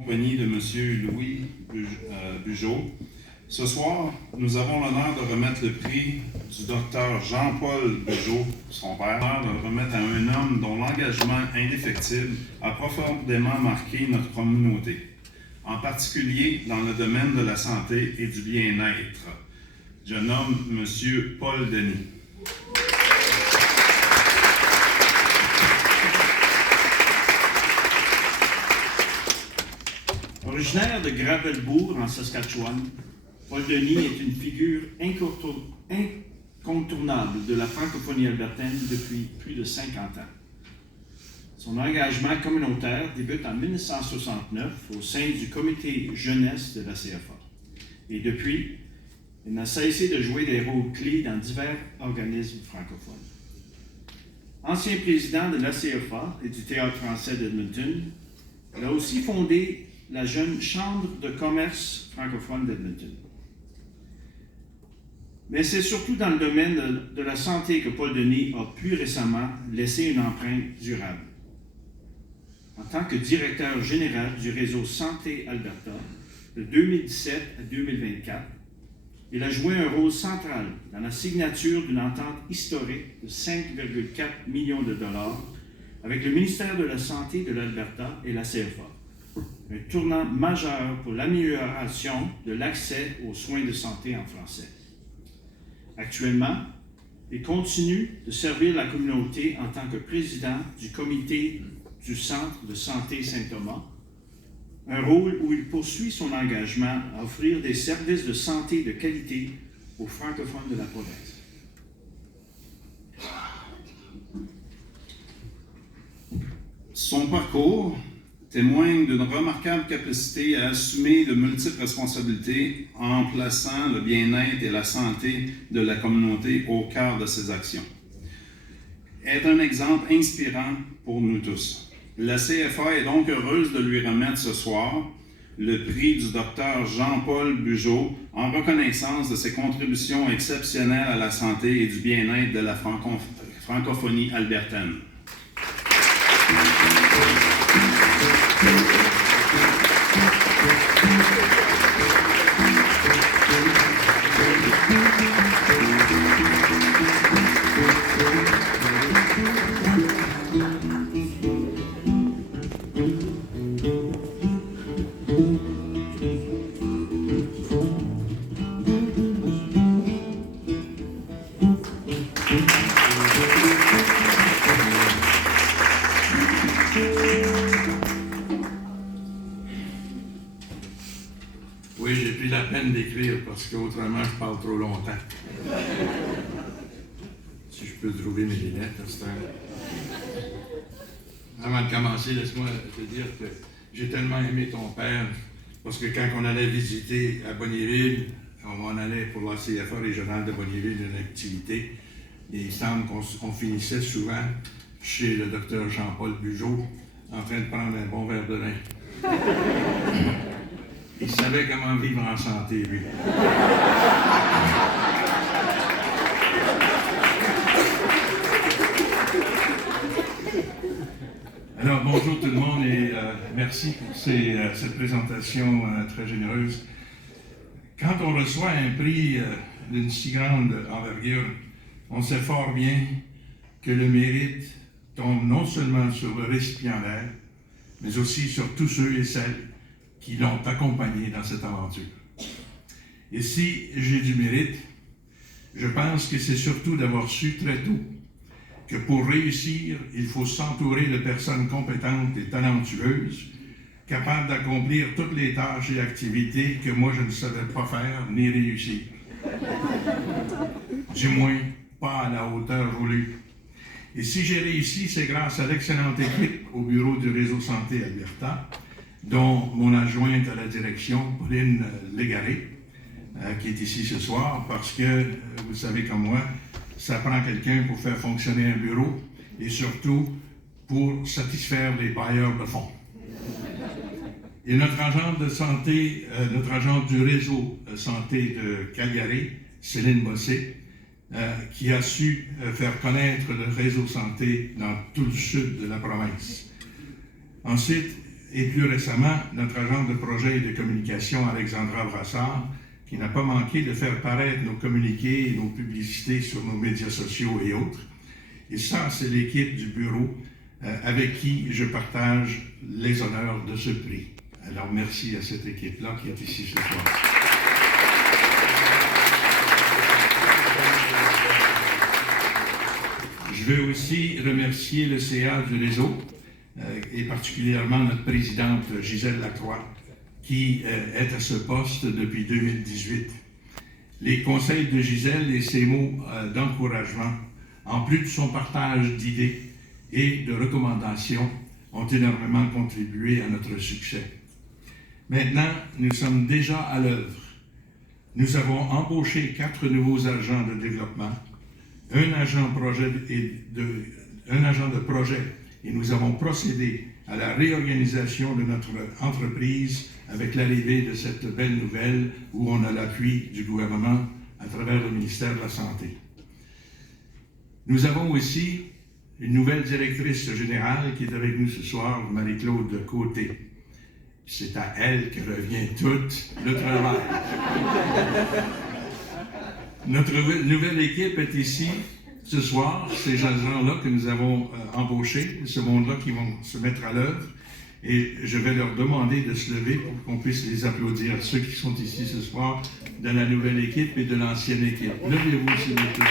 Compagnie de M. Louis Bugeaud. Ce soir, nous avons l'honneur de remettre le prix du Dr Jean-Paul Bugeaud, son père, de le remettre à un homme dont l'engagement indéfectible a profondément marqué notre communauté, en particulier dans le domaine de la santé et du bien-être. Je nomme M. Paul Denis. Originaire de Gravelbourg, en Saskatchewan, Paul Denis est une figure incontournable de la francophonie albertaine depuis plus de 50 ans. Son engagement communautaire débute en 1969 au sein du comité jeunesse de la CFA. Et depuis, il n'a cessé de jouer des rôles clés dans divers organismes francophones. Ancien président de la CFA et du Théâtre français d'Edmonton, il a aussi fondé la jeune Chambre de commerce francophone d'Edmonton. Mais c'est surtout dans le domaine de la santé que Paul Denis a pu récemment laisser une empreinte durable. En tant que directeur général du réseau Santé Alberta, de 2017 à 2024, il a joué un rôle central dans la signature d'une entente historique de 5,4 millions de dollars avec le ministère de la Santé de l'Alberta et la CFA. Un tournant majeur pour l'amélioration de l'accès aux soins de santé en français. Actuellement, il continue de servir la communauté en tant que président du comité du Centre de santé Saint-Thomas, un rôle où il poursuit son engagement à offrir des services de santé de qualité aux francophones de la province. Son parcours témoigne d'une remarquable capacité à assumer de multiples responsabilités en plaçant le bien-être et la santé de la communauté au cœur de ses actions. Est un exemple inspirant pour nous tous. La CFA est donc heureuse de lui remettre ce soir le prix du Dr Jean-Paul Bugeaud en reconnaissance de ses contributions exceptionnelles à la santé et du bien-être de la francophonie albertaine. Oui, j'ai pris la peine d'écrire parce qu'autrement, je parle trop longtemps. Si je peux trouver mes lunettes à cette heure. Avant de commencer, laisse-moi te dire que j'ai tellement aimé ton père parce que quand on allait visiter à Bonnyville, on allait pour la CFA régionale de Bonnyville une activité et il semble qu'on finissait souvent chez le docteur Jean-Paul Bugeaud en train de prendre un bon verre de vin. Il savait comment vivre en santé, lui. Alors, bonjour tout le monde et merci pour cette présentation très généreuse. Quand on reçoit un prix d'une si grande envergure, on sait fort bien que le mérite tombe non seulement sur le récipiendaire, mais aussi sur tous ceux et celles qui l'ont accompagné dans cette aventure. Et si j'ai du mérite, je pense que c'est surtout d'avoir su très tôt que pour réussir, il faut s'entourer de personnes compétentes et talentueuses, capables d'accomplir toutes les tâches et activités que moi je ne savais pas faire ni réussir. Du moins, pas à la hauteur voulue. Et si j'ai réussi, c'est grâce à l'excellente équipe au bureau du réseau Santé Alberta, dont mon adjointe à la direction, Pauline Légaré, qui est ici ce soir, parce que, vous savez comme moi, ça prend quelqu'un pour faire fonctionner un bureau et surtout pour satisfaire les bailleurs de fonds. Et notre agente de santé, notre agente du réseau santé de Calgary, Céline Bossé, qui a su faire connaître le réseau santé dans tout le sud de la province. Ensuite, et plus récemment, notre agent de projet et de communication, Alexandra Brassard, qui n'a pas manqué de faire paraître nos communiqués et nos publicités sur nos médias sociaux et autres. Et ça, c'est l'équipe du bureau avec qui je partage les honneurs de ce prix. Alors, merci à cette équipe-là qui est ici ce soir. Je veux aussi remercier le CA du réseau, et particulièrement notre présidente Gisèle Lacroix, qui est à ce poste depuis 2018. Les conseils de Gisèle et ses mots d'encouragement, en plus de son partage d'idées et de recommandations, ont énormément contribué à notre succès. Maintenant, nous sommes déjà à l'œuvre. Nous avons embauché 4 nouveaux agents de développement, un agent de projet, et nous avons procédé à la réorganisation de notre entreprise avec l'arrivée de cette belle nouvelle où on a l'appui du gouvernement à travers le ministère de la Santé. Nous avons aussi une nouvelle directrice générale qui est avec nous ce soir, Marie-Claude Côté. C'est à elle que revient tout le travail. Notre nouvelle équipe est ici ce soir, ces gens-là que nous avons embauchés, ce monde-là qui vont se mettre à l'œuvre, et je vais leur demander de se lever pour qu'on puisse les applaudir, ceux qui sont ici ce soir, de la nouvelle équipe et de l'ancienne équipe. Levez-vous, s'il vous plaît.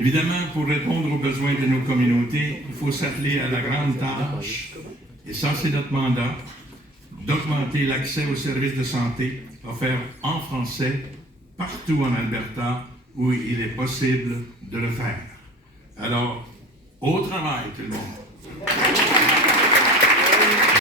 Évidemment, pour répondre aux besoins de nos communautés, il faut s'atteler à la grande tâche, et ça c'est notre mandat, d'augmenter l'accès aux services de santé offerts en français partout en Alberta où il est possible de le faire. Alors, au travail tout le monde!